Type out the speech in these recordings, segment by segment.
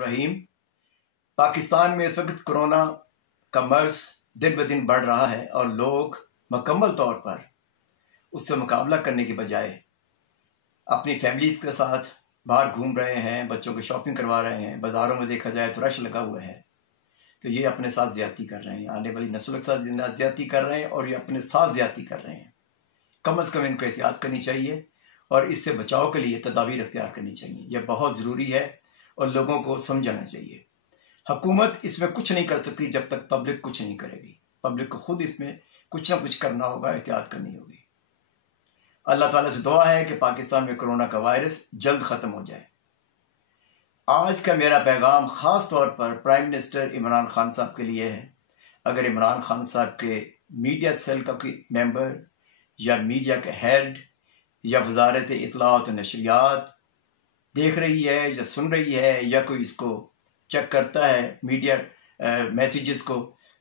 रहीम। पाकिस्तान में इस वक्त कोरोना का मर्ज दिन ब दिन बढ़ रहा है और लोग मुकम्मल तौर पर उससे मुकाबला करने के बजाय अपनी फैमिलीज के साथ बाहर घूम रहे हैं, बच्चों को शॉपिंग करवा रहे हैं। बाज़ारों में देखा जाए तो रश लगा हुआ है। तो ये अपने साथ ज़्यादती कर रहे हैं, आने वाली नस्लों के साथ ज़्यादती कर रहे हैं और ये अपने साथ ज़्यादती कर रहे हैं। कम से कम इनको एहतियात करनी चाहिए और इससे बचाव के लिए तदाबीर अख्तियार करनी चाहिए। यह बहुत ज़रूरी है और लोगों को समझना चाहिए। हुकूमत इसमें कुछ नहीं कर सकती जब तक पब्लिक कुछ नहीं करेगी। पब्लिक को खुद इसमें कुछ ना कुछ करना होगा, एहतियात करनी होगी। अल्लाह ताला से दुआ है कि पाकिस्तान में कोरोना का वायरस जल्द ख़त्म हो जाए। आज का मेरा पैगाम ख़ास तौर पर प्राइम मिनिस्टर इमरान खान साहब के लिए है। अगर इमरान खान साहब के मीडिया सेल का कोई मेंबर या मीडिया के हेड या वजारत इत्तलात और नशरियात देख रही है या सुन रही है या कोई इसको चेक करता है मीडिया मैसेजेस को,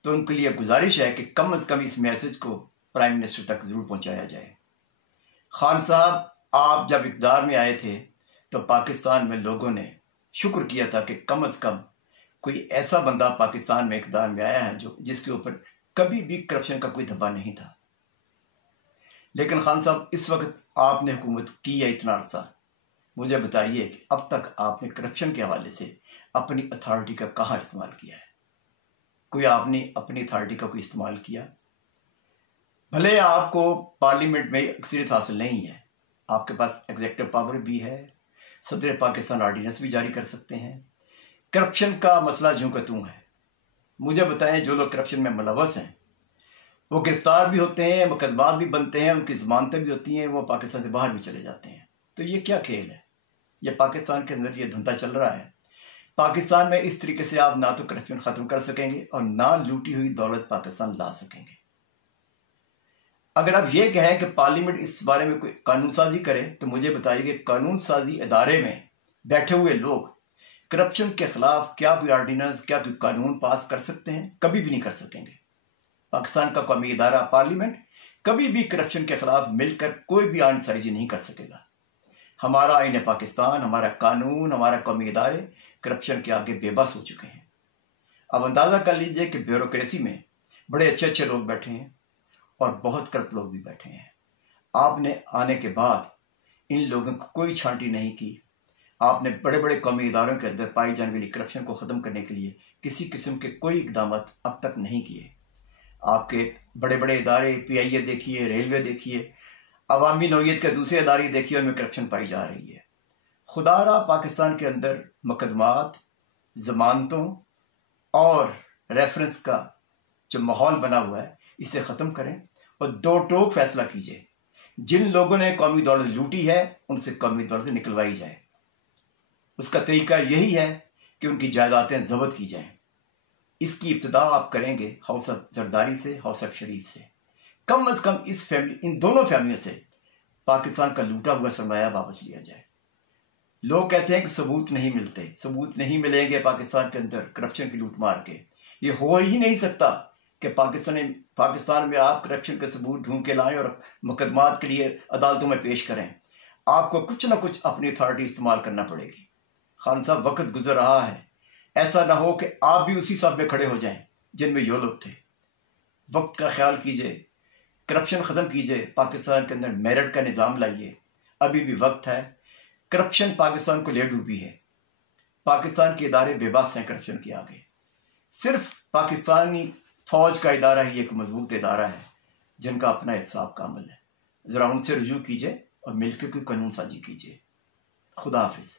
तो उनके लिए गुजारिश है कि कम से कम इस मैसेज को प्राइम मिनिस्टर तक ज़रूर पहुंचाया जाए। खान साहब, आप जब इक़्तिदार में आए थे तो पाकिस्तान में लोगों ने शुक्र किया था कि कम से कम कोई ऐसा बंदा पाकिस्तान में इक़्तिदार में आया है जिसके ऊपर कभी भी करप्शन का कोई धब्बा नहीं था। लेकिन खान साहब, इस वक्त आपने हुकूमत की है इतना अरसा, मुझे बताइए कि अब तक आपने करप्शन के हवाले से अपनी अथॉरिटी का कहाँ इस्तेमाल किया है? कोई आपने अपनी अथॉरिटी का कोई इस्तेमाल किया? भले आपको पार्लियामेंट में अक्सरियत हासिल नहीं है, आपके पास एग्जीक्यूटिव पावर भी है, सदर पाकिस्तान ऑर्डिनेंस भी जारी कर सकते हैं। करप्शन का मसला यूं का त्यों है। मुझे बताएं, जो लोग करप्शन में मुलव्वस हैं वो गिरफ्तार भी होते हैं, मुकदमात भी बनते हैं, उनकी जमानतें भी होती हैं, वो पाकिस्तान से बाहर भी चले जाते हैं। तो ये क्या खेल है? ये पाकिस्तान के अंदर ये धंधा चल रहा है। पाकिस्तान में इस तरीके से आप ना तो करप्शन ख़त्म कर सकेंगे और ना लूटी हुई दौलत पाकिस्तान ला सकेंगे। अगर आप ये कहें कि पार्लियामेंट इस बारे में कोई कानून साजी करे, तो मुझे बताइए कि कानून साजी इदारे में बैठे हुए लोग करप्शन के खिलाफ क्या कोई ऑर्डिनेंस, क्या कोई कानून पास कर सकते हैं? कभी भी नहीं कर सकेंगे। पाकिस्तान का कौमी इदारा पार्लियामेंट कभी भी करप्शन के खिलाफ मिलकर कोई भी आइन साजी नहीं कर सकेगा। हमारा आईन पाकिस्तान, हमारा कानून, हमारा कौमी इदारे करप्शन के आगे बेबस हो चुके हैं। अब अंदाज़ा कर लीजिए कि ब्यूरोक्रेसी में बड़े अच्छे अच्छे लोग बैठे हैं और बहुत करप्ट लोग भी बैठे हैं। आपने आने के बाद इन लोगों को कोई छांटी नहीं की। आपने बड़े बड़े कौमी इदारों के अंदर पाई जाने वाली करप्शन को ख़त्म करने के लिए किसी किस्म के कोई इकदाम अब तक नहीं किए। आपके बड़े बड़े इदारे, PIA देखिए, रेलवे देखिए, अवामी नौयत के दूसरे इदारे देखिए, उनमें करप्शन पाई जा रही है। खुदारा पाकिस्तान के अंदर मुकदमात, जमानतों और रेफरेंस का जो माहौल बना हुआ है, इसे ख़त्म करें और दो टोक फैसला कीजिए। जिन लोगों ने कौमी दौलत लूटी है उनसे कौमी दौलत निकलवाई जाए। उसका तरीका यही है कि उनकी जायदादें जब्त की जाएं। इसकी इब्तिदा आप करेंगे हाउस ऑफ जरदारी से, हाउस ऑफ शरीफ से। कम इस इन दोनों फैमिलियों से पाकिस्तान का लूटा हुआ सरमाया वापस लिया जाए। लोग कहते हैं कि सबूत नहीं मिलते, सबूत नहीं मिलेंगे पाकिस्तान के अंदर करप्शन की लूट मार के। ये हो ही नहीं सकता कि पाकिस्तान में आप करप्शन के सबूत ढूंढ के लाएं और मुकदमात के लिए अदालतों में पेश करें। आपको कुछ ना कुछ अपनी अथॉरिटी इस्तेमाल करना पड़ेगी। खान साहब, वक्त गुजर रहा है, ऐसा ना हो कि आप भी उसी साथ में खड़े हो जाएं जिनमें यो लोग थे। वक्त का ख्याल कीजिए, करप्शन ख़त्म कीजिए, पाकिस्तान के अंदर मेरिट का निज़ाम लाइए। अभी भी वक्त है। करप्शन पाकिस्तान को ले डूबी है। पाकिस्तान के इदारे बेबस हैं करप्शन के आगे। सिर्फ पाकिस्तानी फौज का इदारा ही एक मजबूत इदारा है जिनका अपना एहतसाब कामिल है। ज़रा उनसे रुजू कीजिए और मिलकर कोई कानून साजी कीजिए। खुदा हाफिज़।